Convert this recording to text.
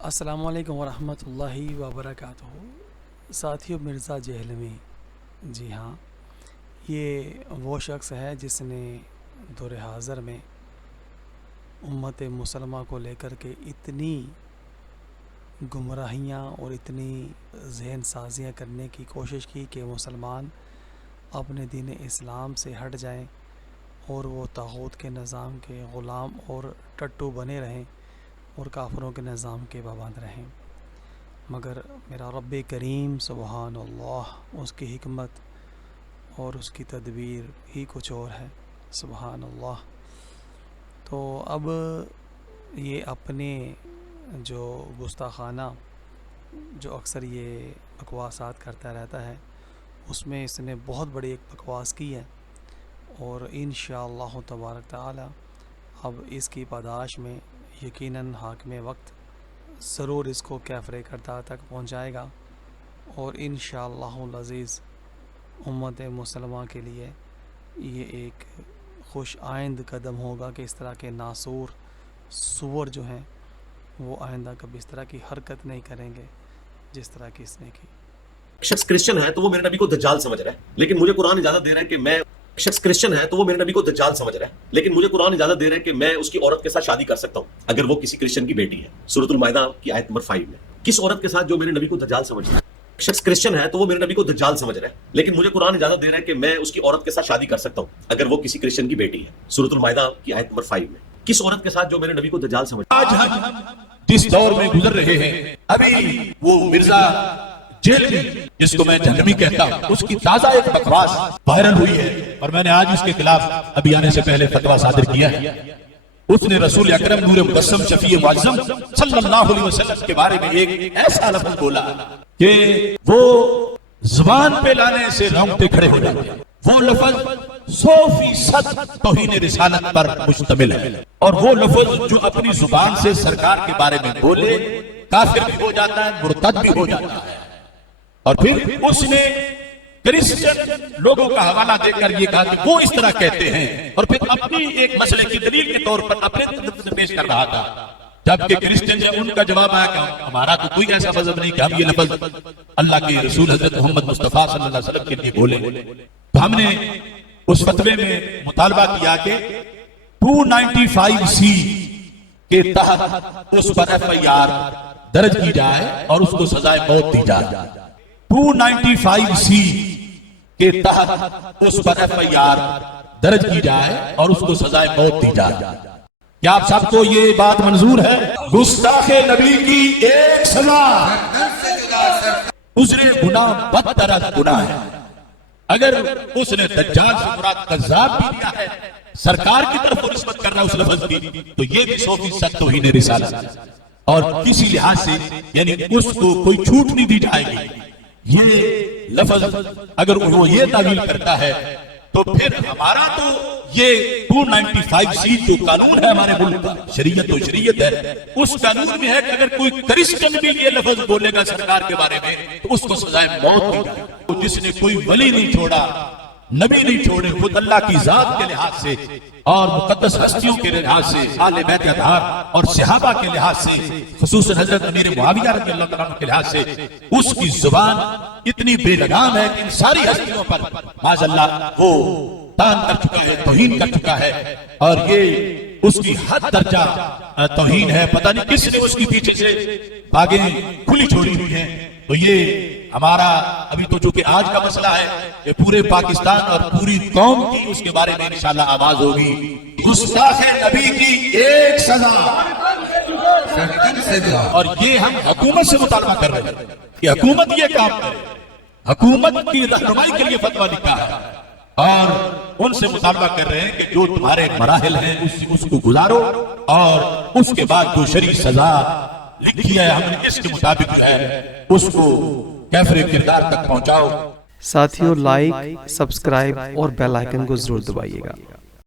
السلام علیکم ورحمۃ اللہ وبرکاتہ۔ ساتھیو، مرزا جہلمی، جی ہاں، یہ وہ شخص ہے جس نے دور حاضر میں امت مسلمہ کو لے کر کے اتنی گمراہیاں اور اتنی ذہن سازیاں کرنے کی کوشش کی کہ مسلمان اپنے دین اسلام سے ہٹ جائیں اور وہ طاغوت کے نظام کے غلام اور ٹٹو بنے رہیں اور کافروں کے نظام کے پابند رہیں۔ مگر میرا رب کریم سبحان اللہ، اس کی حکمت اور اس کی تدبیر ہی کچھ اور ہے، سبحان اللہ۔ تو اب یہ اپنے جو گستاخانہ جو اکثر یہ بکواسات کرتا رہتا ہے، اس میں اس نے بہت بڑی ایک بکواس کی ہے، اور انشاءاللہ تبارک تعالی اب اس کی پاداش میں یقیناً حاکم وقت ضرور اس کو کیفر کردہ تک پہنچائے گا، اور انشاءاللہ العزیز امت مسلمہ کے لیے یہ ایک خوش آئند قدم ہوگا کہ اس طرح کے ناسور سور جو ہیں وہ آئندہ کبھی اس طرح کی حرکت نہیں کریں گے جس طرح کی اس نے کی۔ شخص کرسچن ہے تو وہ میرے نبی کو دجال سمجھ رہا ہے، لیکن مجھے قرآن اجازت دے رہا ہے کہ میں شخص کرسچن ہے تو وہ میرے نبی کو دجال سمجھ رہا ہے، لیکن مجھے قرآن اجازت دے رہا ہے کہ میں اس کی عورت کے ساتھ شادی کر سکتا ہوں اگر وہ کسی کرسچن کی بیٹی ہے۔ سورۃ المائدہ کی آیت نمبر 5 میں کس عورت کے ساتھ جو میرے نبی کو دجال سمجھ رہا ہے؟ شخص کرسچن ہے تو وہ میرے نبی کو دجال سمجھ رہا ہے، لیکن مجھے قرآن اجازت دے رہا ہے کہ میں اس کی عورت کے ساتھ شادی کر سکتا ہوں اگر وہ کسی کرسچن کی بیٹی ہے۔ سورۃ المائدہ کی آیت نمبر 5 میں کس عورت کے ساتھ جو میرے نبی کو دجال سمجھ رہا ہے؟ آج ہم جس دور میں گزر رہے ہیں، ابھی وہ مرزا جہلمی جس کو میں جہلمی کہتا ہوں، اس کی تازہ ایک بکواس وائرل ہوئی ہے، اور میں نے آج اس کے خلاف ابھی آنے سے پہلے فتویٰ صادر کیا ہے۔ اس نے رسول اکرم نور مبسم شفیع معظم صلی اللہ علیہ وسلم کے بارے میں ایک ایسا لفظ بولا کہ وہ زبان پہ لانے سے رونگٹے کھڑے ہو جاتے ہیں۔ وہ لفظ 100% توہین رسالت پر مشتمل ہے، اور وہ لفظ جو اپنی زبان سے سرکار کے بارے میں بولے کافر بھی ہو جاتا ہے، مرتد بھی ہو جاتا ہے۔ اور پھر اس نے کرسچن لوگوں کا حوالہ دے کر یہ کہا کہ وہ اس طرح کہتے ہیں، اور پھر اپنی ایک مسئلے کی دلیل کے طور پر اپنے طرف سے پیش کر رہا تھا، جبکہ کرسچن ہے ان کا جواب آیا کہ ہمارا تو کوئی ایسا مذہب نہیں کہ ہم یہ لفظ اللہ کے رسول حضرت محمد مصطفیٰ صلی اللہ علیہ وسلم کے لیے بولیں۔ تو ہم نے اس فتوے میں مطالبہ کیا کہ 295C کے تحت اس پر FIR درج کی جائے اور اس کو سزائے موت دی جائے۔ 295C کے تحت اس پر FIR درج کی جائے اور اس کو سزائے موت دی جائے۔ کیا آپ سب کو یہ بات منظور ہے؟ گستاخ نبی کی ایک سزا عذر گناہ بدتر از گناہ ہے۔ اگر اس نے دجال سے مراد کذاب بھی دیا ہے، سرکار کی طرف نسبت کر رہا اس لفظ کی، تو یہ بھی 100% توہین رسالت ہے، اور کسی لحاظ سے یعنی اس کو کوئی چھوٹ نہیں دی جائے گی۔ یہ لفظ اگر وہ یہ تعویل کرتا ہے تو پھر ہمارا تو یہ 295C جو قانون ہے ہمارے ملک کا، شریعت و شریعت ہے، اس قانون میں ہے کہ اگر کوئی کرسچن بھی یہ لفظ بولے گا سرکار کے بارے میں تو اس کو سزائے موت دی جائے۔ جس نے کوئی ولی نہیں چھوڑا، نبی نہیں چھوڑے، خود اللہ کی ذات کے لحاظ سے اور مقدس ہستیوں کے لحاظ سے، آل بیت اطہار اور صحابہ کے لحاظ سے، خصوصاً حضرت امیر معاویہ رضی اللہ تعالیٰ عنہ کے لحاظ سے، اس کی زبان اتنی بے لگام ہے کہ ان ساری ہستیوں پر معاذ اللہ وہ تان کر چکا ہے، توہین کر چکا ہے، اور یہ اس کی حد درجہ توہین ہے۔ پتہ نہیں کس نے اس کی پیچھے سے باگیں کھلی چھوڑی ہوئی ہیں۔ تو یہ ہمارا ابھی تو جو کہ آج کا مسئلہ ہے کہ پورے پاکستان اور پوری قوم کی اس کے بارے میں انشاءاللہ آواز ہوگی۔ گستاخ نبی کی ایک سزا، اور یہ ہم حکومت سے مطالبہ کر رہے ہیں کہ حکومت یہ کام کرے، حکومت کی رہنمائی کے لیے فتویٰ لکھا ہے، اور ان سے مطالبہ کر رہے ہیں کہ جو تمہارے مراحل ہیں اس کو گزارو، اور اس کے بعد جو شرعی سزا لکھی ہے ہم نے اس کے مطابق ہے اس کو کیفر کردار تک پہنچاؤ۔ ساتھیوں، لائک، سبسکرائب اور بیل آئیکن کو ضرور دبائیے گا۔